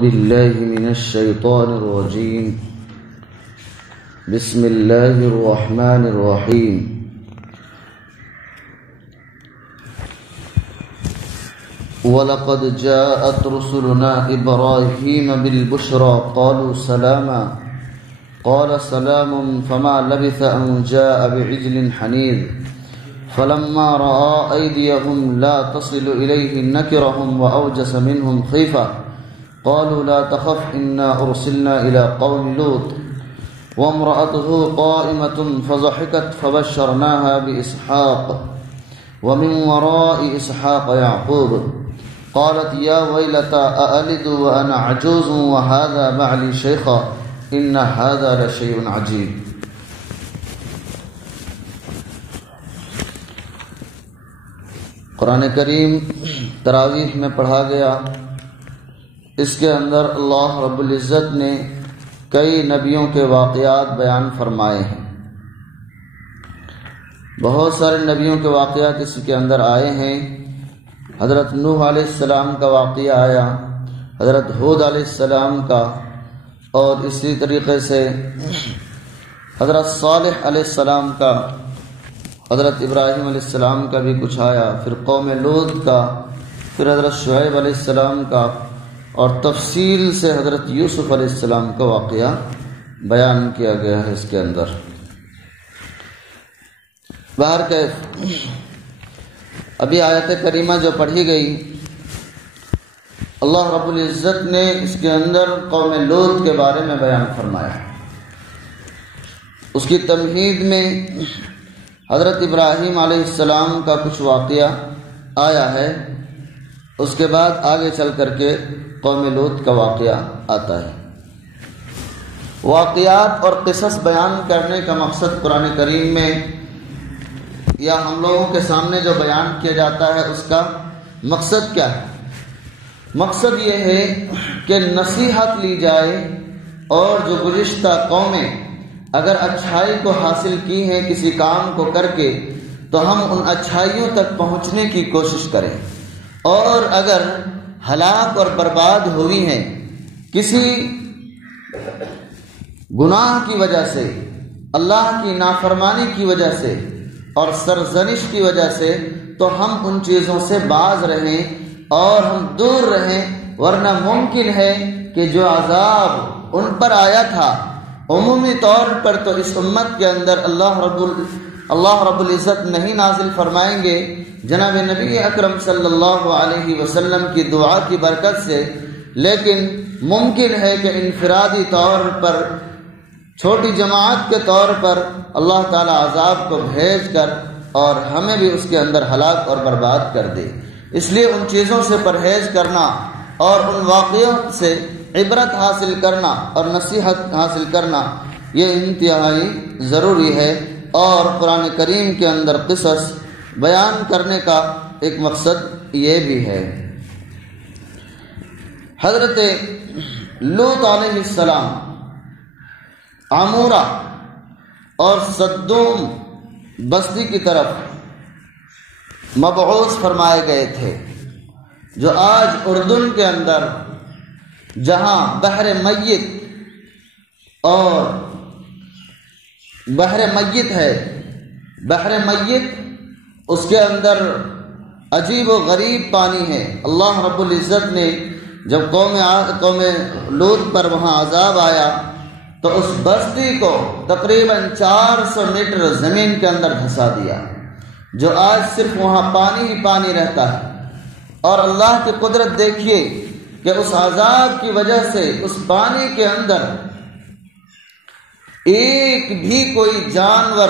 بالله من الشيطان الرجيم. بسم الله الرحمن الرحيم. وَلَقَدْ جَاءَتْ رُسُلُنَا إِبْرَاهِيمَ بِالْبُشْرَى قَالُوا سَلَامًا قَالَ سَلَامٌ فَمَا لَبِثَ أَنْ جَاءَ بِعِجْلٍ حَنِيذٍ فَلَمَّا رَأَى أَيْدِيَهُمْ لَا تَصِلُ إِلَيْهِ نَكِرَهُمْ وَأَوْجَسَ مِنْهُمْ خِيفَةً قَالُوا لَا تَخَفْ إِنَّا أُرْسِلْنَا إِلَى قَوْمِ لُوطٍ وَامْرَأَتُهُ قَائِمَةٌ فَضَحِكَتْ فَبَشَّرْنَاهَا بِإِسْحَاقَ وَمِنْ وَرَاءِ إِسْحَاقَ يَعْقُوبَ قالت يا ويلتى أألد وأنا عجوز وهذا بعلي شيخا إن هذا لشيء عجيب. قرآن کریم تراویح میں پڑھا گیا. اس کے اندر اللہ رب العزت نے کئی نبیوں کے واقعات بیان فرمائے ہیں. بہت سارے نبیوں کے واقعات اس کے اندر آئے ہیں. حضرت نوح علیہ السلام کا واقعہ آیا، حضرت ہود علیہ السلام کا، اور اسی طریقے سے حضرت صالح علیہ السلام کا، حضرت ابراہیم علیہ السلام کا بھی کچھ آیا، پھر قوم لوط کا، پھر حضرت شعیب علیہ السلام کا، اور تفصیل سے حضرت یوسف علیہ السلام کا واقعہ بیان کیا گیا ہے اس کے اندر. باہر کے ابھی آیت کریمہ جو پڑھی گئی، اللہ رب العزت نے اس کے اندر قوم لوط کے بارے میں بیان فرمایا. اس کی تمہید میں حضرت ابراہیم علیہ السلام کا کچھ واقعہ آیا ہے. اس کے بعد آگے چل کر کے قوم لوط کا واقعہ آتا ہے. واقعات اور قصص بیان کرنے کا مقصد قرآن کریم میں یا ہم لوگوں کے سامنے جو بیان کیا جاتا ہے اس کا مقصد کیا ہے؟ مقصد یہ ہے کہ نصیحت لی جائے، اور جو گزشتہ قومیں اگر اچھائی کو حاصل کی ہیں کسی کام کو کر کے، تو ہم ان اچھائیوں تک پہنچنے کی کوشش کریں، اور اگر ہلاک اور برباد ہوئی ہیں کسی گناہ کی وجہ سے، اللہ کی نافرمانی کی وجہ سے اور سرزنش کی وجہ سے، تو ہم ان چیزوں سے باز رہیں اور ہم دور رہیں، ورنہ ممکن ہے کہ جو عذاب ان پر آیا تھا عمومی طور پر تو اس امت کے اندر اللہ رب العزت نہیں نازل فرمائیں گے جناب نبی اکرم صلی اللہ علیہ وسلم کی دعا کی برکت سے، لیکن ممکن ہے کہ انفرادی طور پر، چھوٹی جماعت کے طور پر اللہ تعالی عذاب کو بھیج کر اور ہمیں بھی اس کے اندر ہلاک اور برباد کر دے. اس لیے ان چیزوں سے پرہیز کرنا اور ان واقعوں سے عبرت حاصل کرنا اور نصیحت حاصل کرنا یہ انتہائی ضروری ہے. اور قرآن کریم کے اندر قصص بیان کرنے کا ایک مقصد یہ بھی ہے. حضرت لوط علیہ السلام عمورہ اور صدوم بستی کی طرف مبعوث فرمائے گئے تھے، جو آج اردن کے اندر جہاں بحر میت ہے، بحر میت اس کے اندر عجیب و غریب پانی ہے. اللہ رب العزت نے جب قوم لوط پر وہاں عذاب آیا تو اس بستی کو تقریباً 400 میٹر زمین کے اندر دھسا دیا، جو آج صرف وہاں پانی ہی پانی رہتا ہے. اور اللہ کی قدرت دیکھیے کہ اس عذاب کی وجہ سے اس پانی کے اندر ایک بھی کوئی جانور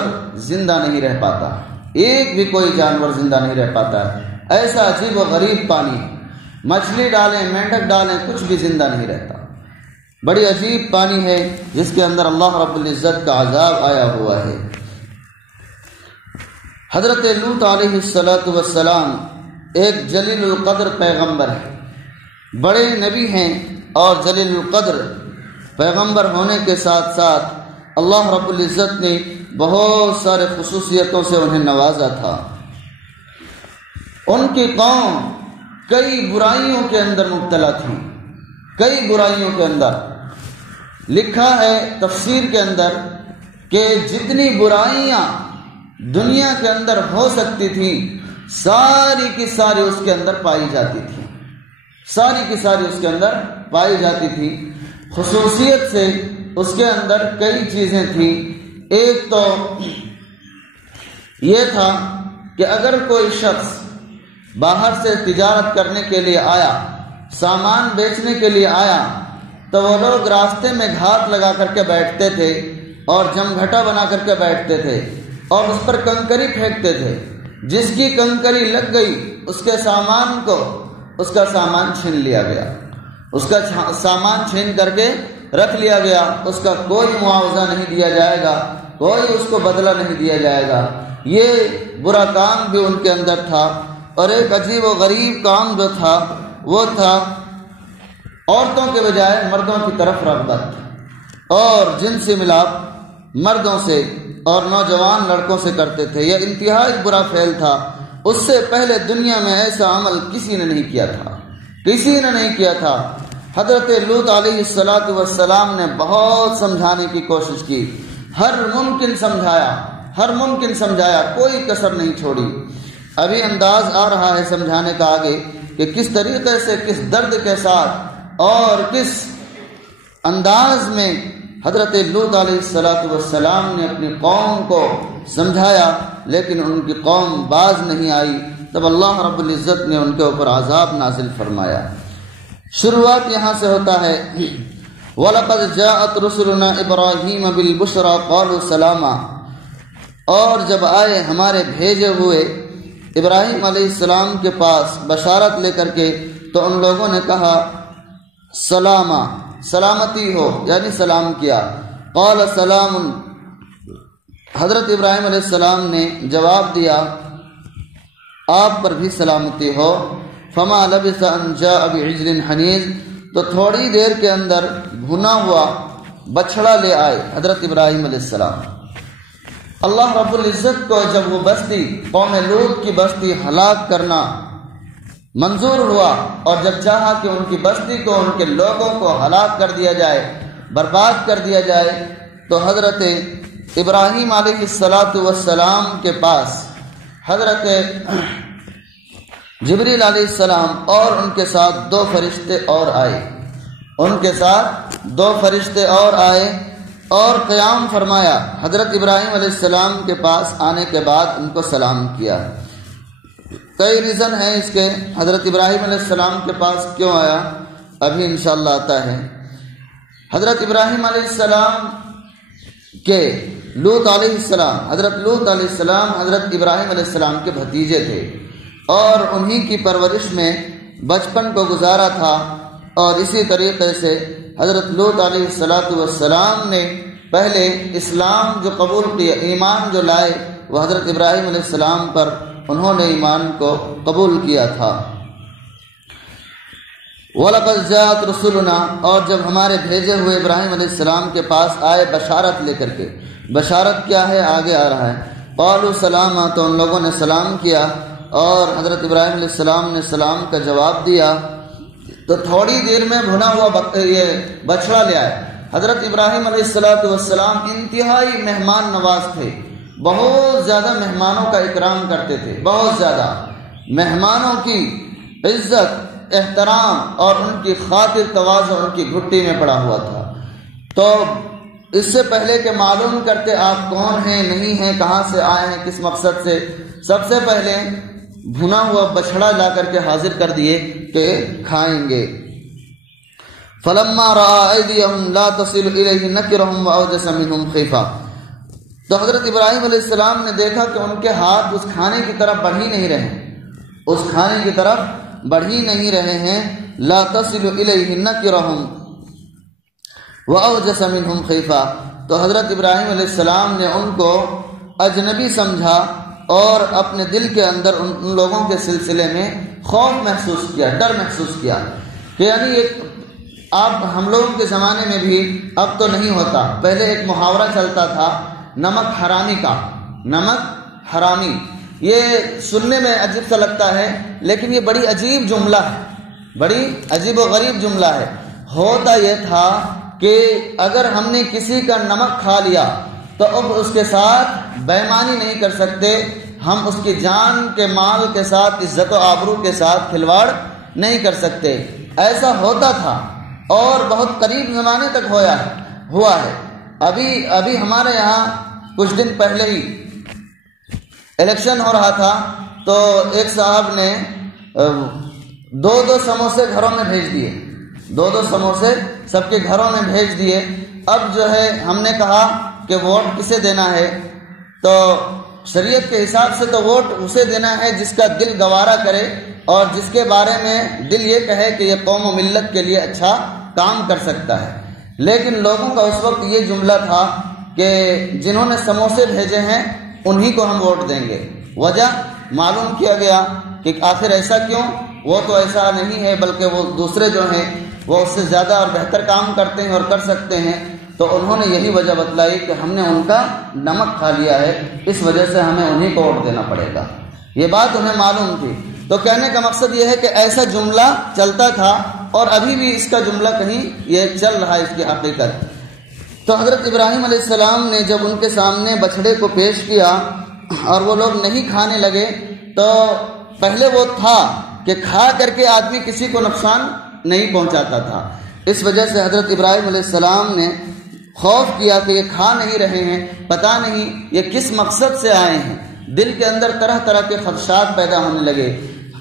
زندہ نہیں رہ پاتا، ایک بھی کوئی جانور زندہ نہیں رہ پاتا. ایسا عجیب و غریب پانی، مچھلی ڈالیں، مینڈک ڈالیں، کچھ بھی زندہ نہیں رہتا. بڑی عجیب پانی ہے جس کے اندر اللہ رب العزت کا عذاب آیا ہوا ہے. حضرت لوط علیہ السلام ایک جلیل القدر پیغمبر ہے، بڑے نبی ہیں، اور جلیل القدر پیغمبر ہونے کے ساتھ ساتھ اللہ رب العزت نے بہت سارے خصوصیتوں سے انہیں نوازا تھا. ان کی قوم کئی برائیوں کے اندر مبتلا تھی، کئی برائیوں کے اندر لکھا ہے تفسیر کے اندر کہ جتنی برائیاں دنیا کے اندر ہو سکتی تھیں ساری کی ساری اس کے اندر پائی جاتی تھی، ساری کی ساری اس کے اندر پائی جاتی تھی۔ خصوصیت سے اس کے اندر کئی چیزیں تھیں۔ ایک تو یہ تھا کہ اگر کوئی شخص باہر سے تجارت کرنے کے لیے آیا، سامان بیچنے کے لیے آیا، تو وہ لوگ راستے میں گھاٹ لگا کر کے بیٹھتے تھے اور جمگھٹا بنا کر کے بیٹھتے تھے اور اس پر کنکری پھینکتے تھے۔ جس کی کنکری لگ گئی اس کے سامان کو، اس کا سامان چھین لیا گیا، اس کا سامان چھین کر کے رکھ لیا گیا، اس کا کوئی معاوضہ نہیں دیا جائے گا، کوئی اس کو بدلہ نہیں دیا جائے گا۔ یہ برا کام بھی ان کے اندر تھا۔ اور ایک عجیب و غریب کام جو تھا وہ تھا عورتوں کے بجائے مردوں کی طرف رغبت اور جنسی ملاپ مردوں سے اور نوجوان لڑکوں سے کرتے تھے۔ یہ انتہائی برا فعل تھا۔ اس سے پہلے دنیا میں ایسا عمل کسی نے نہیں کیا تھا، کسی نے نہیں کیا تھا۔ حضرت لوط علیہ السلام نے بہت سمجھانے کی کوشش کی، ہر ممکن سمجھایا، کوئی کسر نہیں چھوڑی۔ ابھی انداز آ رہا ہے سمجھانے کا آگے کہ کس طریقے سے، کس درد کے ساتھ اور کس انداز میں حضرت لوط علیہ السلام نے اپنی قوم کو سمجھایا، لیکن ان کی قوم باز نہیں آئی۔ تب اللہ رب العزت نے ان کے اوپر عذاب نازل فرمایا۔ شروعات یہاں سے ہوتا ہے وَلَقَدْ جَاءَتْ رُسُلُنَا إِبْرَاهِيمَ بِالْبُشْرَى قَالُوا سَلَامًا، اور جب آئے ہمارے بھیجے ہوئے ابراہیم علیہ السلام کے پاس بشارت لے کر کے تو ان لوگوں نے کہا سلاما، سلامتی ہو، یعنی سلام کیا۔ قال سلام، حضرت ابراہیم علیہ السلام نے جواب دیا آپ پر بھی سلامتی ہو۔ فما لبث ان جاء بعجل حنیذ، تو تھوڑی دیر کے اندر بھنا ہوا بچھڑا لے آئے حضرت ابراہیم علیہ السلام۔ اللہ رب العزت کو جب وہ بستی قوم لوط کی بستی ہلاک کرنا منظور ہوا اور جب چاہا کہ ان کی بستی کو، ان کے لوگوں کو ہلاک کر دیا جائے، برباد کر دیا جائے، تو حضرت ابراہیم علیہ السلام کے پاس حضرت جبریل علیہ السلام اور ان کے ساتھ دو فرشتے اور آئے، ان کے ساتھ دو فرشتے اور آئے اور قیام فرمایا۔ حضرت ابراہیم علیہ السلام کے پاس آنے کے بعد ان کو سلام کیا۔ کئی ریزن ہیں اس کے، حضرت ابراہیم علیہ السلام کے پاس کیوں آیا، ابھی انشاءاللہ آتا ہے۔ حضرت ابراہیم علیہ السلام کے لوط علیہ السلام، حضرت لوط علیہ السلام حضرت ابراہیم علیہ السلام کے بھتیجے تھے اور انہی کی پرورش میں بچپن کو گزارا تھا، اور اسی طریقے سے حضرت لوط علیہ السلام نے پہلے اسلام جو قبول کیا، ایمان جو لائے وہ حضرت ابراہیم علیہ السلام پر انہوں نے ایمان کو قبول کیا تھا۔ وَلَقَدْ جَاءَتْ رُسُلُنَا، اور جب ہمارے بھیجے ہوئے ابراہیم علیہ السلام کے پاس آئے بشارت لے کر کے، بشارت کیا ہے آگے آ رہا ہے۔ قالوا سلاما، تو ان لوگوں نے سلام کیا اور حضرت ابراہیم علیہ السلام نے سلام کا جواب دیا۔ تو تھوڑی دیر میں بھنا ہوا یہ بچڑا لے آئے۔ حضرت ابراہیم علیہ السلام انتہائی مہمان نواز تھے، بہت زیادہ مہمانوں کا اکرام کرتے تھے، بہت زیادہ مہمانوں کی عزت، احترام اور ان کی خاطر تواضع ان کی گھٹی میں پڑا ہوا تھا۔ تو اس سے پہلے کہ معلوم کرتے آپ کون ہیں، نہیں ہیں، کہاں سے آئے ہیں، کس مقصد سے، سب سے پہلے بھنا ہوا بچڑا لا کر کے حاضر کر دیے کہ کھائیں گے۔ فلما رأى أيديهم لا تصل إليه نكرهم وأوجس منهم خيفة، تو حضرت ابراہیم علیہ السلام نے دیکھا کہ ان کے ہاتھ اس کھانے کی طرف بڑھ ہی نہیں رہے، اس کھانے کی طرف بڑھ ہی نہیں رہے ہیں۔ لا تصل إليه نكرهم وأوجس منهم خيفة، تو حضرت ابراہیم علیہ السلام نے ان کو اجنبی سمجھا اور اپنے دل کے اندر ان لوگوں کے سلسلے میں خوف محسوس کیا، ڈر محسوس کیا کہ یعنی ایک آپ ہم لوگوں کے زمانے میں بھی اب تو نہیں ہوتا، پہلے ایک محاورہ چلتا تھا نمک حرامی کا، نمک حرامی۔ یہ سننے میں عجیب سا لگتا ہے لیکن یہ بڑی عجیب جملہ ہے، بڑی عجیب و غریب جملہ ہے۔ ہوتا یہ تھا کہ اگر ہم نے کسی کا نمک کھا لیا تو اب اس کے ساتھ بے ایمانی نہیں کر سکتے، ہم اس کی جان کے مال کے ساتھ عزت و آبرو کے ساتھ کھلواڑ نہیں کر سکتے۔ ایسا ہوتا تھا اور بہت قریب زمانے تک ہوا ہے۔ ابھی ہمارے یہاں کچھ دن پہلے ہی الیکشن ہو رہا تھا تو ایک صاحب نے 2 سموسے گھروں میں بھیج دیے، 2 سموسے سب کے گھروں میں بھیج دیے۔ اب جو ہے ہم نے کہا کہ ووٹ کسے دینا ہے، تو شریعت کے حساب سے تو ووٹ اسے دینا ہے جس کا دل گوارا کرے اور جس کے بارے میں دل یہ کہے کہ یہ قوم و ملت کے لیے اچھا کام کر سکتا ہے۔ لیکن لوگوں کا اس وقت یہ جملہ تھا کہ جنہوں نے سموسے بھیجے ہیں انہی کو ہم ووٹ دیں گے۔ وجہ معلوم کیا گیا کہ آخر ایسا کیوں؟ وہ تو ایسا نہیں ہے بلکہ وہ دوسرے جو ہیں وہ اس سے زیادہ اور بہتر کام کرتے ہیں اور کر سکتے ہیں۔ تو انہوں نے یہی وجہ بتلائی کہ ہم نے ان کا نمک کھا لیا ہے، اس وجہ سے ہمیں انہی کو ووٹ دینا پڑے گا۔ یہ بات انہیں معلوم تھی۔ تو کہنے کا مقصد یہ ہے کہ ایسا جملہ چلتا تھا اور ابھی بھی اس کا جملہ کہیں یہ چل رہا ہے، اس کی حقیقت۔ تو حضرت ابراہیم علیہ السلام نے جب ان کے سامنے بچھڑے کو پیش کیا اور وہ لوگ نہیں کھانے لگے، تو پہلے وہ تھا کہ کھا کر کے آدمی کسی کو نقصان نہیں پہنچاتا تھا، اس وجہ سے حضرت ابراہیم علیہ السلام نے خوف کیا کہ یہ کھا نہیں رہے ہیں، پتہ نہیں یہ کس مقصد سے آئے ہیں۔ دل کے اندر طرح طرح کے خدشات پیدا ہونے لگے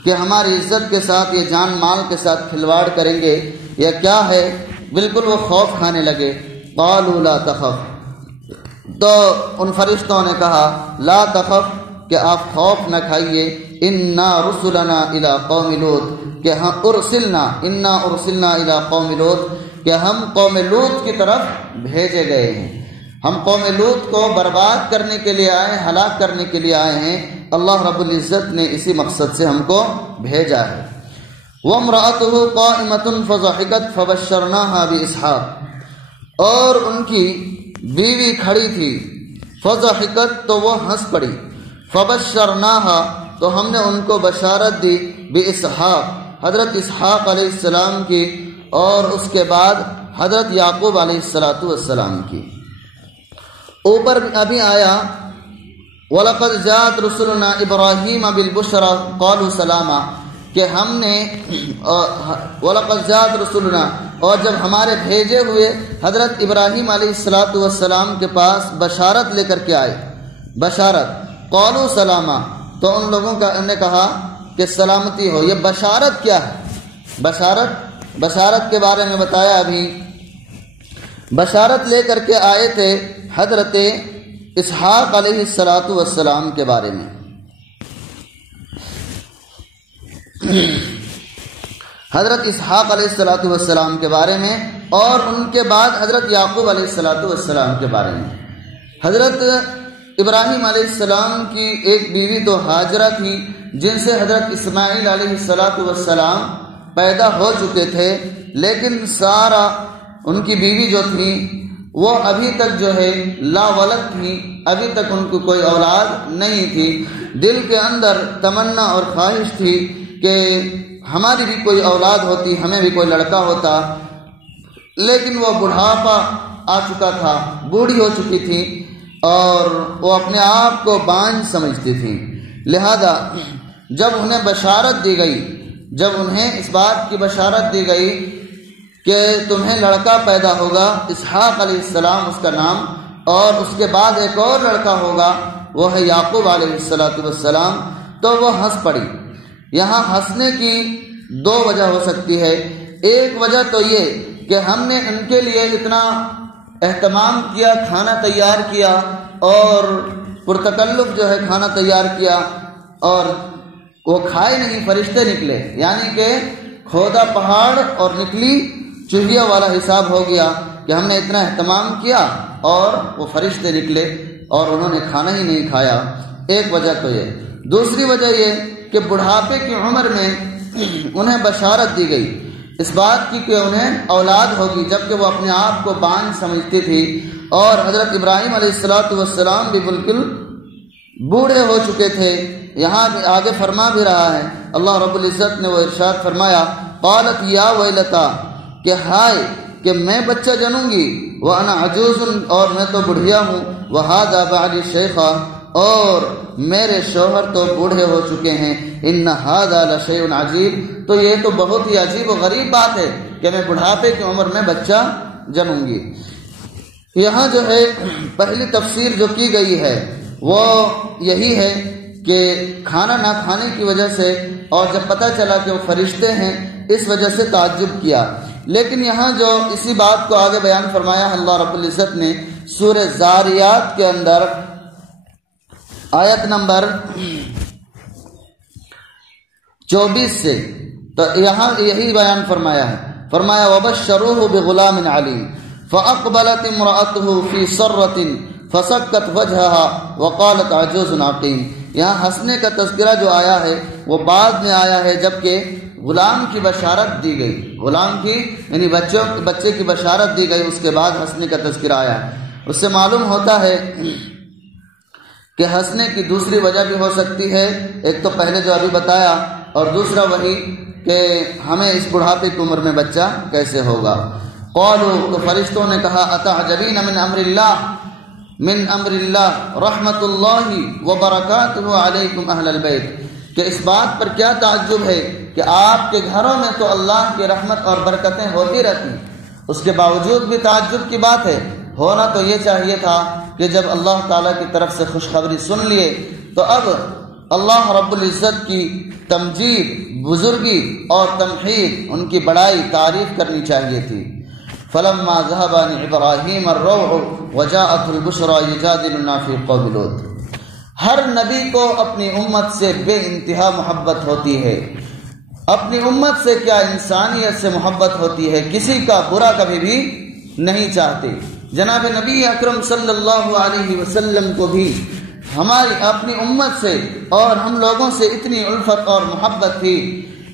کہ ہماری عزت کے ساتھ یہ جان مال کے ساتھ کھلواڑ کریں گے یا کیا ہے، بالکل وہ خوف کھانے لگے۔ قالوا لا تخف، تو ان فرشتوں نے کہا لا تخف کہ آپ خوف نہ کھائیے، انا رسلنا الی قوم لوط کہ ہم انا ارسلنا الی قوم لوط کہ ہم قوم لوط کی طرف بھیجے گئے ہیں، ہم قوم لوط کو برباد کرنے کے لیے آئے، ہلاک کرنے کے لیے آئے ہیں۔ اللہ رب العزت نے اسی مقصد سے ہم کو بھیجا ہے۔ وامرأته قائمة فضحكت فبشرناها بإسحاق، اور ان کی بیوی کھڑی تھی، فضحكت تو وہ ہنس پڑی، فبشرناها تو ہم نے ان کو بشارت دی، بإسحاق حضرت اسحاق علیہ السلام کی، اور اس کے بعد حضرت یعقوب علیہ السلام کی۔ اوپر ابھی آیا وَلَقَدْ جَاءَتْ رُسُلُنَا إِبْرَاهِيمَ بِالْبُشْرَى قَالُوا سَلَامًا کہ ہم نے وَلَقَدْ جَاءَتْ رُسُلُنَا، اور جب ہمارے بھیجے ہوئے حضرت ابراہیم علیہ السلام کے پاس بشارت لے کر کے آئے، بشارت، قَالُوا سَلَامًا تو ان لوگوں کا نے کہا کہ سلامتی ہو۔ یہ بشارت کیا ہے؟ بشارت کے بارے میں بتایا ابھی۔ بشارت لے کر کے آئے تھے حضرت اسحاق علیہ السلام کے بارے میں۔ حضرت اسحاق علیہ السلام کے بارے میں، اور ان کے بعد حضرت یعقوب علیہ السلام کے بارے میں۔ حضرت ابراہیم علیہ السلام کی ایک بیوی تو ہاجرہ تھی، جن سے حضرت اسماعیل علیہ السلام پیدا ہو چکے تھے، لیکن سارا ان کی بیوی جو تھی وہ ابھی تک جو ہے لا ولد تھی، ابھی تک ان کو کوئی اولاد نہیں تھی۔ دل کے اندر تمنا اور خواہش تھی کہ ہماری بھی کوئی اولاد ہوتی، ہمیں بھی کوئی لڑکا ہوتا، لیکن وہ بڑھاپا آ چکا تھا، بوڑھی ہو چکی تھی اور وہ اپنے آپ کو بانجھ سمجھتی تھی۔ لہذا جب انہیں بشارت دی گئی، جب انہیں اس بات کی بشارت دی گئی کہ تمہیں لڑکا پیدا ہوگا، اسحاق علیہ السلام اس کا نام، اور اس کے بعد ایک اور لڑکا ہوگا وہ ہے یعقوب علیہ السلام، تو وہ ہنس پڑی۔ یہاں ہنسنے کی 2 وجہ ہو سکتی ہے۔ ایک وجہ تو یہ کہ ہم نے ان کے لیے اتنا اہتمام کیا، کھانا تیار کیا اور پرتکلف جو ہے کھانا تیار کیا، اور وہ کھائے نہیں، فرشتے نکلے، یعنی کہ کھودا پہاڑ اور نکلی چوہیا والا حساب ہو گیا کہ ہم نے اتنا اہتمام کیا اور وہ فرشتے نکلے اور انہوں نے کھانا ہی نہیں کھایا۔ ایک وجہ تو یہ۔ دوسری وجہ یہ کہ بڑھاپے کی عمر میں انہیں بشارت دی گئی اس بات کی کہ انہیں اولاد ہوگی، جبکہ وہ اپنے آپ کو بانجھ سمجھتی تھی، اور حضرت ابراہیم علیہ السلام بھی بالکل بوڑھے ہو چکے تھے۔ یہاں آگے فرما بھی رہا ہے اللہ رب العزت نے، وہ ارشاد فرمایا قالت یا ویلتا کہ ہائے کہ میں بچہ جنوں گی، وَأَنَا عَجُوزٌ اور میں تو بڑھیا ہوں، وَهَذَا بَعْلِي شَيْخًا اور میرے شوہر تو بوڑھے ہو چکے ہیں، إِنَّ هَذَا لَشَيْءٌ عَجِيبٌ تو یہ تو بہت ہی عجیب و غریب بات ہے کہ میں بڑھاپے کی عمر میں بچہ جنوں گی۔ یہاں جو ہے پہلی تفسیر جو کی گئی ہے وہ یہی ہے کہ کھانا نہ کھانے کی وجہ سے اور جب پتہ چلا کہ وہ فرشتے ہیں اس وجہ سے تعجب کیا، لیکن یہاں جو اسی بات کو آگے بیان فرمایا اللہ رب العزت نے سورہ زاریات کے اندر آیت نمبر 24 سے، تو یہاں یہی بیان فرمایا ہے، فرمایا وَبَشَّرُوهُ بِغُلَامٍ عَلِيمٍ فَأَقْبَلَتِ امْرَأَتُهُ فِي سَرَّةٍ فَسَكَّتْ وَجْهَهَا وَقَالَتْ عَجُوزٌ عَقِيمٌ۔ یہاں ہنسنے کا تذکرہ جو آیا ہے وہ بعد میں آیا ہے جبکہ غلام کی بشارت دی گئی، غلام کی یعنی بچے کی بشارت دی گئی، اس کے بعد ہنسنے کا تذکرہ آیا۔ اس سے معلوم ہوتا ہے کہ ہنسنے کی دوسری وجہ بھی ہو سکتی ہے، ایک تو پہلے جو ابھی بتایا، اور دوسرا وہی کہ ہمیں اس بڑھاپے کی عمر میں بچہ کیسے ہوگا۔ قالوا تو فرشتوں نے کہا اتعجبین من امر اللہ رحمت اللہ وبرکاتہ علیکم اہل البیت کہ اس بات پر کیا تعجب ہے کہ آپ کے گھروں میں تو اللہ کی رحمت اور برکتیں ہوتی رہتی، اس کے باوجود بھی تعجب کی بات ہے۔ ہونا تو یہ چاہیے تھا کہ جب اللہ تعالیٰ کی طرف سے خوشخبری سن لیے تو اب اللہ رب العزت کی تمجید، بزرگی اور تمحید، ان کی بڑائی، تعریف کرنی چاہیے تھی۔ فلما ذهب عن ابراہیم الروع وجاءته البشرى يجادلنا في قوم لوط۔ ہر نبی کو اپنی امت سے بے انتہا محبت ہوتی ہے، اپنی امت سے کیا انسانیت سے محبت ہوتی ہے، کسی کا برا کبھی بھی نہیں چاہتے۔ جناب نبی اکرم صلی اللہ علیہ وسلم کو بھی ہماری اپنی امت سے اور ہم لوگوں سے اتنی الفت اور محبت تھی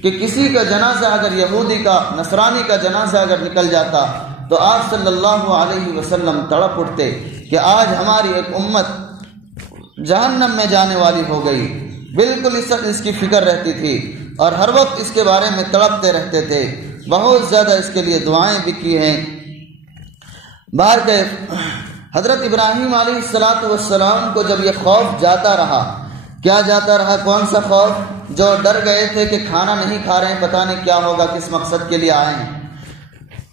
کہ کسی کا جنازہ اگر یہودی کا، نصرانی کا جنازہ اگر نکل جاتا تو آپ صلی اللہ علیہ وسلم تڑپ اٹھتے کہ آج ہماری ایک امت جہنم میں جانے والی ہو گئی، بالکل اس کی فکر رہتی تھی اور ہر وقت اس کے بارے میں تڑپتے رہتے تھے، بہت زیادہ اس کے لیے دعائیں بھی کی ہیں۔ باہر کے حضرت ابراہیم علیہ السلام کو جب یہ خوف جاتا رہا، کیا جاتا رہا، کون سا خوف؟ جو ڈر گئے تھے کہ کھانا نہیں کھا رہے ہیں، پتہ نہیں کیا ہوگا، کس مقصد کے لیے آئے ہیں۔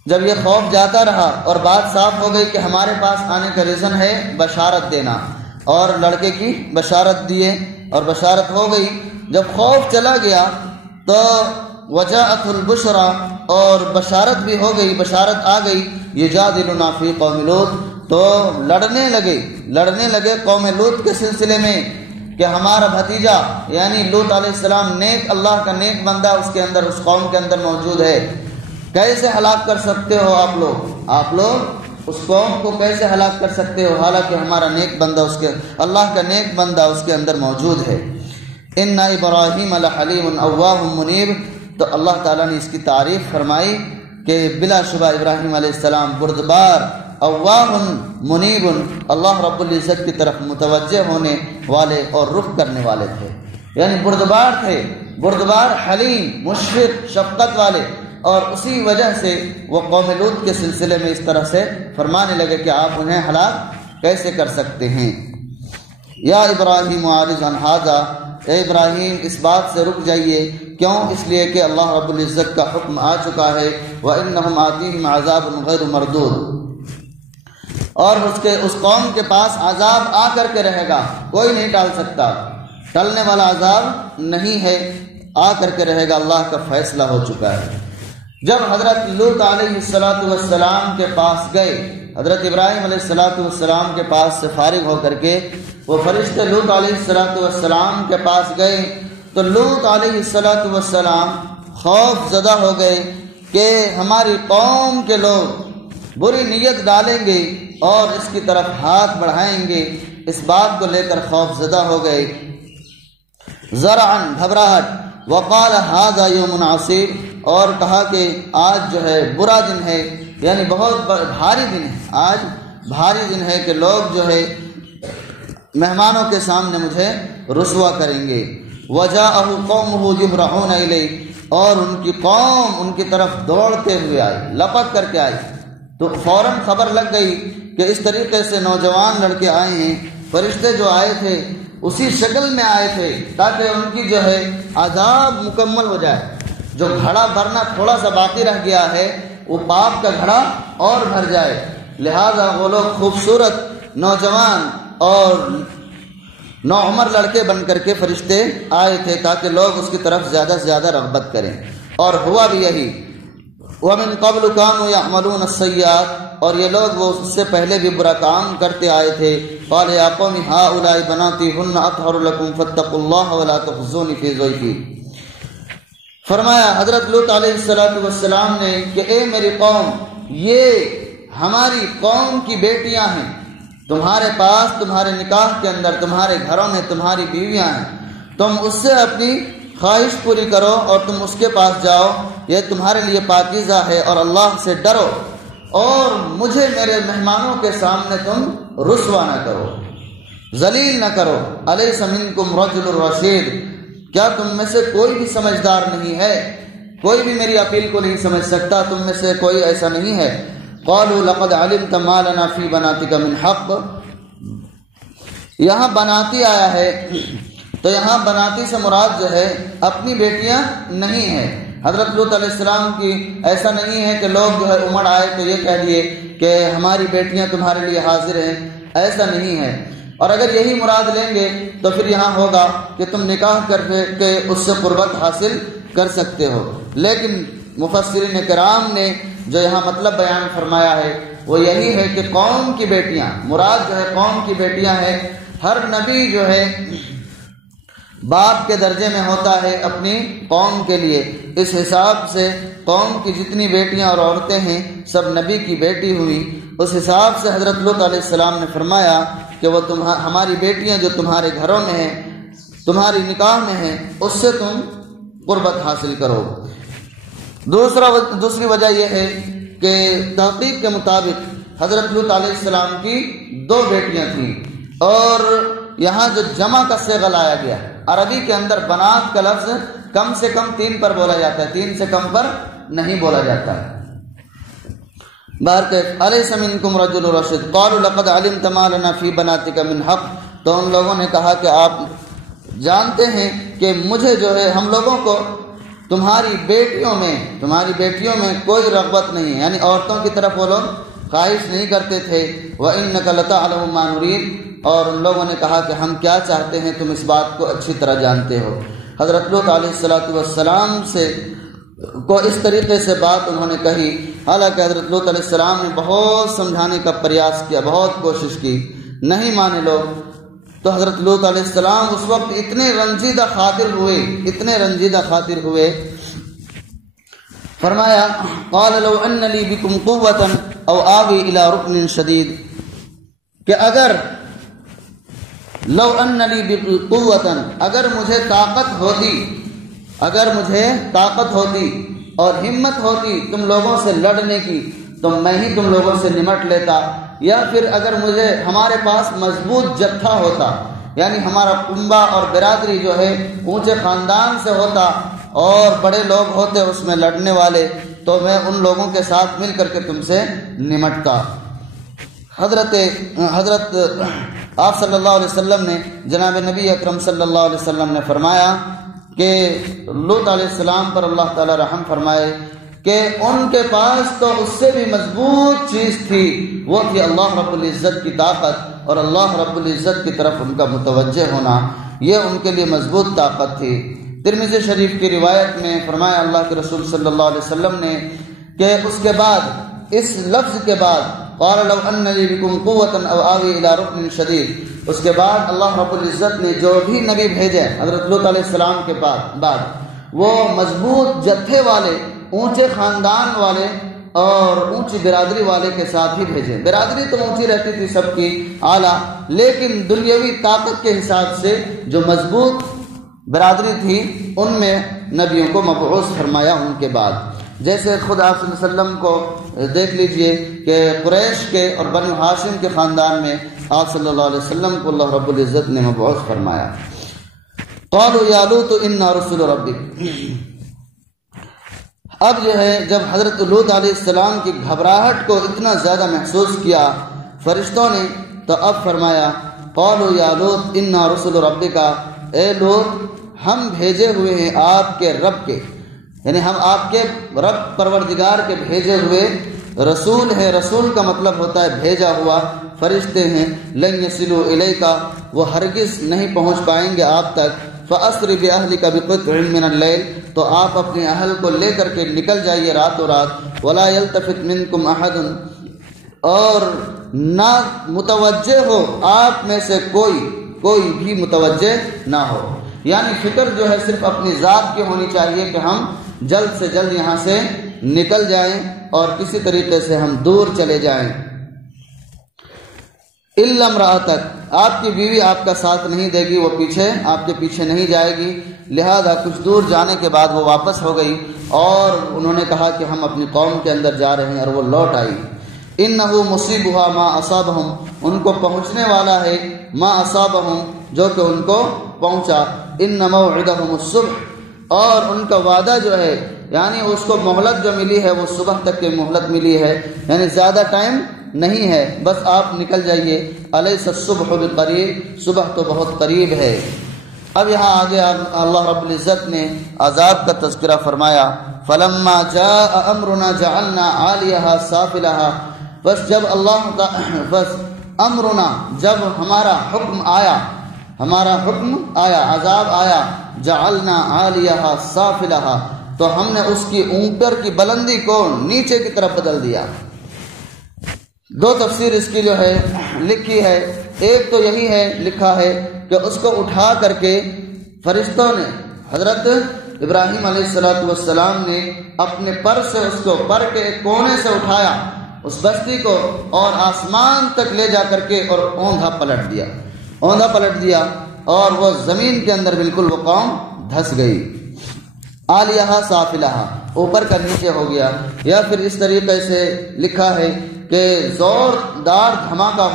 جب یہ خوف جاتا رہا اور بات صاف ہو گئی کہ ہمارے پاس آنے کا ریزن ہے بشارت دینا، اور لڑکے کی بشارت دیے اور بشارت ہو گئی۔ جب خوف چلا گیا تو وجاءت البشرا اور بشارت بھی ہو گئی، بشارت آ گئی، یجادلنا فی قوم لوط تو لڑنے لگے قوم لوط کے سلسلے میں کہ ہمارا بھتیجا یعنی لوط علیہ السلام نیک، اللہ کا نیک بندہ اس کے اندر، اس قوم کے اندر موجود ہے، کیسے ہلاک کر سکتے ہو آپ لوگ اس قوم کو کیسے ہلاک کر سکتے ہو، حالانکہ ہمارا نیک بندہ اللہ کا نیک بندہ اس کے اندر موجود ہے۔ ان ابراہیم لحلیم اوواہ منیب تو اللہ تعالیٰ نے اس کی تعریف فرمائی کہ بلا شبہ ابراہیم علیہ السلام بردبار، اواہ منیب، اللہ رب العزت کی طرف متوجہ ہونے والے اور رخ کرنے والے تھے، یعنی بردبار تھے، بردبار، حلیم، مشفق، شفقت والے، اور اسی وجہ سے وہ قوم لوط کے سلسلے میں اس طرح سے فرمانے لگے کہ آپ انہیں ہلاک کیسے کر سکتے ہیں۔ یا ابراہیم عارض عن ھذا، اے ابراہیم اس بات سے رک جائیے، کیوں؟ اس لیے کہ اللہ رب العزت کا حکم آ چکا ہے، وَإِنَّهُمْ آتِيهِمْ عَذَابٌ غَيْرُ مَرْدُودٌ، اور اس قوم کے پاس عذاب آ کر کے رہے گا، کوئی نہیں ٹال سکتا، ٹلنے والا عذاب نہیں ہے، آ کر کے رہے گا، اللہ کا فیصلہ ہو چکا ہے۔ جب حضرت لوط علیہ السلام کے پاس گئے، حضرت ابراہیم علیہ السلام کے پاس سے فارغ ہو کر کے وہ فرشتے لوط علیہ السلام کے پاس گئے تو لوط علیہ السلام خوف زدہ ہو گئے کہ ہماری قوم کے لوگ بری نیت ڈالیں گے اور اس کی طرف ہاتھ بڑھائیں گے، اس بات کو لے کر خوف زدہ ہو گئے، ذرعن گھبراہٹ، وقال ھذا یوم عصیب، اور کہا کہ آج جو ہے برا دن ہے، یعنی بہت بھاری دن ہے، آج بھاری دن ہے کہ لوگ جو ہے مہمانوں کے سامنے مجھے رسوا کریں گے۔ وجاءہ قومہ یہرعون الیہ، اور ان کی قوم ان کی طرف دوڑتے ہوئے آئی، لپک کر کے آئی، تو فوراً خبر لگ گئی کہ اس طریقے سے نوجوان لڑکے آئے ہیں۔ فرشتے جو آئے تھے اسی شکل میں آئے تھے تاکہ ان کی جو ہے عذاب مکمل ہو جائے، جو گھڑا بھرنا تھوڑا سا باقی رہ گیا ہے وہ پاپ کا گھڑا اور بھر جائے۔ لہذا وہ لوگ خوبصورت نوجوان اور نوعمر لڑکے بن کر کے فرشتے آئے تھے تاکہ لوگ اس کی طرف زیادہ سے زیادہ رغبت کریں، اور ہوا بھی یہی۔ وَمِن قَبْلُ كَانُوا يَعْمَلُونَ السَّيِّئَاتِ، اور یہ لوگ وہ اس سے پہلے بھی برا کام کرتے آئے تھے۔ قَالَ يَا قَوْمِ هَٰؤُلَاءِ بَنَاتِي هُنَّ أَطْهَرُ لَكُمْ فَاتَّقُوا اللَّهَ وَلَا تُخْزُونِي فِي ضَيْفِي۔ فرمایا حضرت لوط علیہ السلام نے کہ اے میری قوم، یہ ہماری قوم کی بیٹیاں ہیں، تمہارے پاس تمہارے نکاح کے اندر تمہارے گھروں میں تمہاری بیویاں ہیں، تم اس سے اپنی خواہش پوری کرو اور تم اس کے پاس جاؤ، یہ تمہارے لیے پاکیزہ ہے، اور اللہ سے ڈرو اور مجھے میرے مہمانوں کے سامنے تم رسوا نہ کرو، ذلیل نہ کرو۔ الیس منکم رجل رشید، کیا تم میں سے کوئی بھی سمجھدار نہیں ہے؟ کوئی بھی میری اپیل کو نہیں سمجھ سکتا، تم میں سے کوئی ایسا نہیں ہے۔ قالوا لقد علمت ما لنا فی بناتک من حق، یہاں بناتی آیا ہے تو یہاں بناتی سے مراد جو ہے اپنی بیٹیاں نہیں ہیں۔ حضرت لوط علیہ السلام کی ایسا نہیں ہے کہ لوگ جو ہے امڑ آئے تو یہ کہہ دیے کہ ہماری بیٹیاں تمہارے لیے حاضر ہیں، ایسا نہیں ہے۔ اور اگر یہی مراد لیں گے تو پھر یہاں ہوگا کہ تم نکاح کر کے اس سے قربت حاصل کر سکتے ہو، لیکن مفسرین کرام نے جو یہاں مطلب بیان فرمایا ہے وہ یہی ہے کہ قوم کی بیٹیاں مراد جو ہے قوم کی بیٹیاں ہیں۔ ہر نبی جو ہے باپ کے درجے میں ہوتا ہے اپنی قوم کے لیے، اس حساب سے قوم کی جتنی بیٹیاں اور عورتیں ہیں سب نبی کی بیٹی ہوئی۔ اس حساب سے حضرت لوط علیہ السلام نے فرمایا کہ وہ ہماری بیٹیاں جو تمہارے گھروں میں ہیں، تمہاری نکاح میں ہیں، اس سے تم قربت حاصل کرو۔ دوسری وجہ یہ ہے کہ تحقیق کے مطابق حضرت لوط علیہ السلام کی 2 بیٹیاں تھیں، اور یہاں جو جمع کا صیغہ لایا گیا، عربی کے اندر بنات کا لفظ کم سے کم 3 پر بولا جاتا ہے، 3 سے کم پر نہیں بولا جاتا ہے۔ بہرکیف الیس منکم رجل رشید قالوا لقد علمت ما لنا فی بناتک من حق، تو ان لوگوں نے کہا کہ آپ جانتے ہیں کہ مجھے جو ہے ہم لوگوں کو تمہاری بیٹیوں میں کوئی رغبت نہیں ہے، یعنی عورتوں کی طرف وہ لوگ خواہش نہیں کرتے تھے۔ وَإِنَّكَ لَتَعْلَمُ مَا نُرِيدُ، اور ان لوگوں نے کہا کہ ہم کیا چاہتے ہیں تم اس بات کو اچھی طرح جانتے ہو۔ حضرت لوط علیہ السلام سے کو اس طریقے سے بات انہوں نے کہی، حالانکہ حضرت لوط علیہ السلام نے بہت سمجھانے کا پریاس کیا، بہت کوشش کی، نہیں مانے لوگ۔ تو حضرت لوط علیہ السلام اس وقت اتنے رنجیدہ خاطر ہوئے، فرمایا قال لو ان لی بکم قوة او آوی الى رکن شدید، کہ اگر لو ان لی بقوة، اگر مجھے طاقت ہوتی اور ہمت ہوتی تم لوگوں سے لڑنے کی تو میں ہی تم لوگوں سے نمٹ لیتا، یا پھر اگر ہمارے پاس مضبوط جتھا ہوتا، یعنی ہمارا کنبہ اور برادری جو ہے اونچے خاندان سے ہوتا اور بڑے لوگ ہوتے اس میں لڑنے والے، تو میں ان لوگوں کے ساتھ مل کر کے تم سے نمٹتا۔ حضرت آپ صلی اللہ علیہ وسلم نے، جناب نبی اکرم صلی اللہ علیہ وسلم نے فرمایا کہ لوط علیہ السلام پر اللہ تعالی رحم فرمائے کہ ان کے پاس تو اس سے بھی مضبوط چیز تھی، وہ تھی اللہ رب العزت کی طاقت اور اللہ رب العزت کی طرف ان کا متوجہ ہونا، یہ ان کے لیے مضبوط طاقت تھی۔ ترمذی شریف کی روایت میں فرمایا اللہ کے رسول صلی اللہ علیہ وسلم نے کہ اس کے بعد، اس لفظ کے بعد قال لو ان لی بکم قوة او آوی الی رکن شدید، اس کے بعد اللہ رب العزت نے جو بھی نبی بھیجے حضرت لوط علیہ السلام کے بعد وہ مضبوط جتھے والے، اونچے خاندان والے اور اونچی برادری والے کے ساتھ ہی بھیجے۔ برادری تو اونچی رہتی تھی سب کی اعلیٰ، لیکن دنیاوی طاقت کے حساب سے جو مضبوط برادری تھی ان میں نبیوں کو مبعوث فرمایا ان کے بعد۔ جیسے خود آپ صلی اللہ علیہ وسلم کو دیکھ لیجئے کہ قریش کے اور بنو ہاشم کے خاندان میں آپ صلی اللہ علیہ وسلم کو اللہ رب العزت نے مبعوث فرمایا۔ قالوا یا لوط انا رسول ربک، اب جو ہے جب حضرت لوط علیہ السلام کی گھبراہٹ کو اتنا زیادہ محسوس کیا فرشتوں نے، تو اب فرمایا قالوا یا لوط انا رسل ربک، اے لوط ہم بھیجے ہوئے ہیں آپ کے رب کے، یعنی ہم آپ کے رب پروردگار کے بھیجے ہوئے رسول ہیں۔ رسول کا مطلب ہوتا ہے بھیجا ہوا، فرشتے ہیں۔ لن یصلوا الیک، وہ ہرگز نہیں پہنچ پائیں گے آپ تک۔ فاسر باہلک بقطع من اللیل، تو آپ اپنے اہل کو لے کر کے نکل جائیے راتوں رات۔ ولا یلتفت منکم احد، اور نہ متوجہ ہو آپ میں سے کوئی بھی متوجہ نہ ہو، یعنی فکر جو ہے صرف اپنی ذات کی ہونی چاہیے کہ ہم جلد سے جلد یہاں سے نکل جائیں اور کسی طریقے سے ہم دور چلے جائیں۔ الا امرأتک، آپ کی بیوی آپ کا ساتھ نہیں دے گی، وہ آپ کے پیچھے نہیں جائے گی، لہذا کچھ دور جانے کے بعد وہ واپس ہو گئی اور انہوں نے کہا کہ ہم اپنی قوم کے اندر جا رہے ہیں، اور وہ لوٹ آئی۔ انہ مصیبھا ما اصابہم، ان کو پہنچنے والا ہے ما اصابہم، جو کہ ان کو پہنچا۔ ان موعدہم الصبح، اور ان کا وعدہ جو ہے یعنی اس کو مہلت جو ملی ہے وہ صبح تک کی مہلت ملی ہے، یعنی زیادہ ٹائم نہیں ہے، بس آپ نکل جائیے۔ الیس الصبح بقریب، صبح تو بہت قریب ہے۔ اب یہاں آگے اللہ رب العزت نے عذاب کا تذکرہ فرمایا۔ فلما جاء امرنا جعلنا عالیہا سافلہا، بس امرنا، جب ہمارا حکم آیا، عذاب آیا، جعلنا عالیہا سافلہا، تو ہم نے اس کی اوپر کی بلندی کو نیچے کی طرف بدل دیا۔ دو تفسیر اس کی جو ہے لکھی ہے، ایک تو یہی ہے لکھا ہے کہ اس کو اٹھا کر کے فرشتوں نے، حضرت ابراہیم علیہ السلام نے اپنے پر سے اس کو پر کے ایک کونے سے اٹھایا اس بستی کو اور آسمان تک لے جا کر کے اور اوندھا پلٹ دیا اور وہ زمین کے اندر بالکل وہ قوم دھس گئی۔ عالیہا سافلہا، اوپر کا نیچے ہو گیا، یا پھر اس طریقے سے لکھا ہے کہ زوردار دھماکہ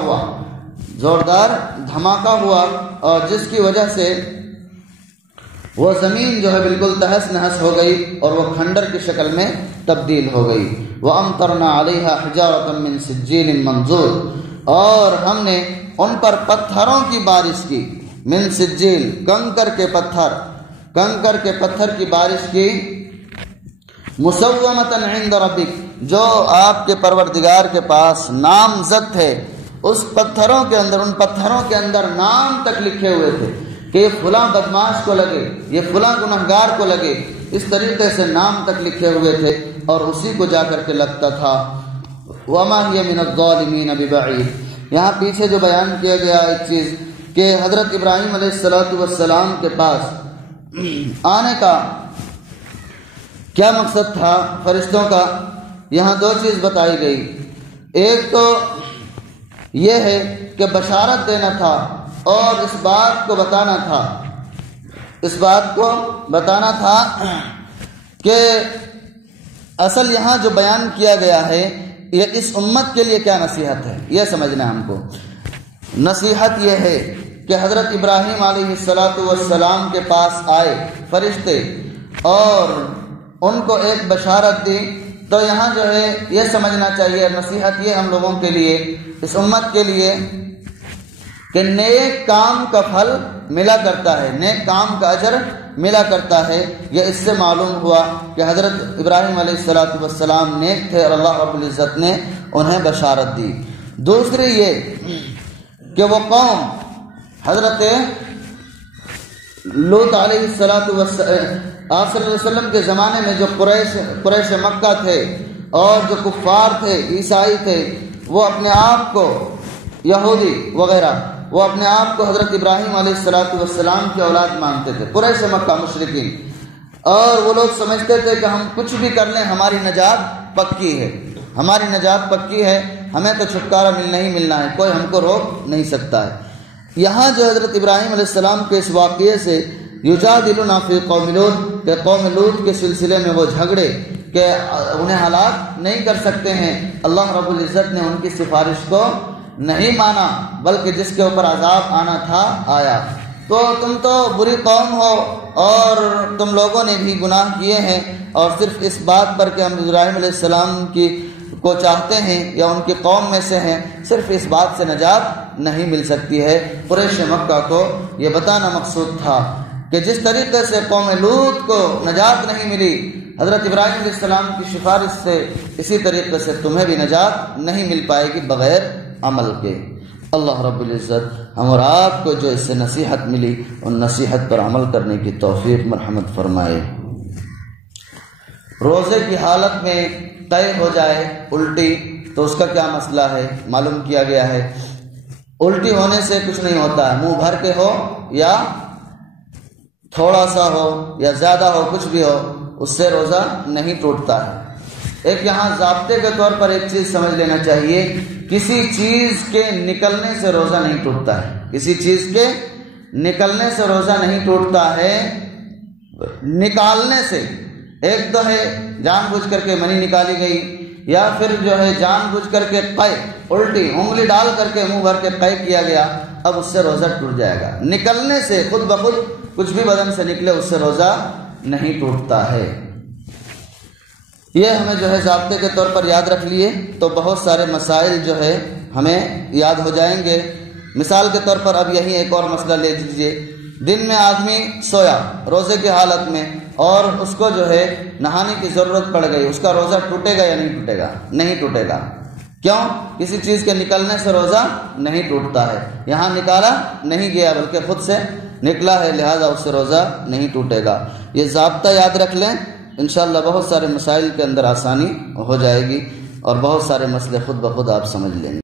ہوا اور جس کی وجہ سے وہ زمین جو ہے بالکل تہس نہس ہو گئی اور وہ کھنڈر کی شکل میں تبدیل ہو گئی۔ وَأَمْطَرْنَا عَلَيْهَا حِجَارَةً مِّن سِجِّيلٍ مَّنضُودٍ، اور ہم نے ان پر پتھروں کی بارش کی، من سجیل، کنکر کے پتھر کی بارش کی، مسومۃ عند ربک، جو آپ کے پروردگار کے پاس نامزد تھے۔ اس پتھروں کے اندر، ان پتھروں کے اندر نام تک لکھے ہوئے تھے کہ یہ فلاں بدماش کو لگے، یہ فلاں گنہگار کو لگے، اس طریقے سے نام تک لکھے ہوئے تھے اور اسی کو جا کر کے لگتا تھا۔ وما هي من الظالمین ببعید، یہاں پیچھے جو بیان کیا گیا ایک چیز کہ حضرت ابراہیم علیہ السلام کے پاس آنے کا کیا مقصد تھا فرشتوں کا، یہاں دو چیز بتائی گئی۔ ایک تو یہ ہے کہ بشارت دینا تھا اور اس بات کو بتانا تھا کہ اصل یہاں جو بیان کیا گیا ہے یہ اس امت کے لیے کیا نصیحت ہے، یہ سمجھنا ہے ہم کو۔ نصیحت یہ ہے کہ حضرت ابراہیم علیہ السلام کے پاس آئے فرشتے اور ان کو ایک بشارت دی، تو یہاں جو ہے یہ سمجھنا چاہیے، نصیحت یہ ہم لوگوں کے لیے، اس امت کے لیے، کہ نیک کام کا پھل ملا کرتا ہے، نیک کام کا اجر ملا کرتا ہے۔ یہ اس سے معلوم ہوا کہ حضرت ابراہیم علیہ السلام نیک تھے اور اللہ رب العزت نے انہیں بشارت دی۔ دوسری یہ کہ وہ قوم حضرت لوط علیہ آپ صلی اللہ علیہ وسلم کے زمانے میں جو قریش مکہ تھے اور جو کفار تھے، عیسائی تھے، وہ اپنے آپ کو، یہودی وغیرہ، وہ اپنے آپ کو حضرت ابراہیم علیہ السلام کی اولاد مانتے تھے، قریش مکہ مشرکین، اور وہ لوگ سمجھتے تھے کہ ہم کچھ بھی کر لیں ہماری نجات پکی ہے، ہمیں تو چھٹکارا ملنا ہی ملنا ہے، کوئی ہم کو روک نہیں سکتا ہے۔ یہاں جو حضرت ابراہیم علیہ السلام کے اس واقعے سے یجادلنا فی قوم لوط، کہ قوم لوط کے سلسلے میں وہ جھگڑے کہ انہیں ہلاک نہیں کر سکتے ہیں، اللہ رب العزت نے ان کی سفارش کو نہیں مانا، بلکہ جس کے اوپر عذاب آنا تھا آیا۔ تو تم تو بری قوم ہو اور تم لوگوں نے بھی گناہ کیے ہیں، اور صرف اس بات پر کہ ہم ابراہیم علیہ السلام کو چاہتے ہیں یا ان کی قوم میں سے ہیں، صرف اس بات سے نجات نہیں مل سکتی ہے۔ قریش مکہ کو یہ بتانا مقصود تھا کہ جس طریقے سے قوم لوط کو نجات نہیں ملی حضرت ابراہیم علیہ السلام کی سفارش سے، اسی طریقے سے تمہیں بھی نجات نہیں مل پائے گی بغیر عمل کے۔ اللہ رب العزت ہم اور آپ کو جو اس سے نصیحت ملی ان نصیحت پر عمل کرنے کی توفیق مرحمت فرمائے۔ روزے کی حالت میں طے ہو جائے الٹی تو اس کا کیا مسئلہ ہے؟ معلوم کیا گیا ہے الٹی ہونے سے کچھ نہیں ہوتا ہے، منہ بھر کے ہو یا تھوڑا سا ہو یا زیادہ ہو، کچھ بھی ہو، اس سے روزہ نہیں ٹوٹتا ہے۔ ایک یہاں ضابطے کے طور پر ایک چیز سمجھ لینا چاہیے، کسی چیز کے نکلنے سے روزہ نہیں ٹوٹتا ہے، کسی چیز کے نکلنے سے روزہ نہیں ٹوٹتا ہے، نکالنے سے۔ ایک تو ہے جان بوجھ کر کے منی نکالی گئی، یا پھر جو ہے جان بوجھ کر کے قے، الٹی انگلی ڈال کر کے منہ بھر کے قے کیا گیا، اب اس سے روزہ ٹوٹ جائے گا۔ نکلنے سے خود بخود کچھ بھی بدن سے نکلے اس سے روزہ نہیں ٹوٹتا ہے۔ یہ ہمیں جو ہے ضابطے کے طور پر یاد رکھ لیے تو بہت سارے مسائل جو ہے ہمیں یاد ہو جائیں گے۔ مثال کے طور پر اب یہی ایک اور مسئلہ لے لیجیے، دن میں آدمی سویا روزے کی حالت میں اور اس کو جو ہے نہانے کی ضرورت پڑ گئی، اس کا روزہ ٹوٹے گا یا نہیں ٹوٹے گا؟ نہیں ٹوٹے گا۔ کیوں؟ کسی چیز کے نکلنے سے روزہ نہیں ٹوٹتا ہے، یہاں نکالا نہیں گیا بلکہ خود سے نکلا ہے، لہذا اس سے روزہ نہیں ٹوٹے گا۔ یہ ضابطہ یاد رکھ لیں، انشاءاللہ بہت سارے مسائل کے اندر آسانی ہو جائے گی اور بہت سارے مسئلے خود بخود آپ سمجھ لیں گے۔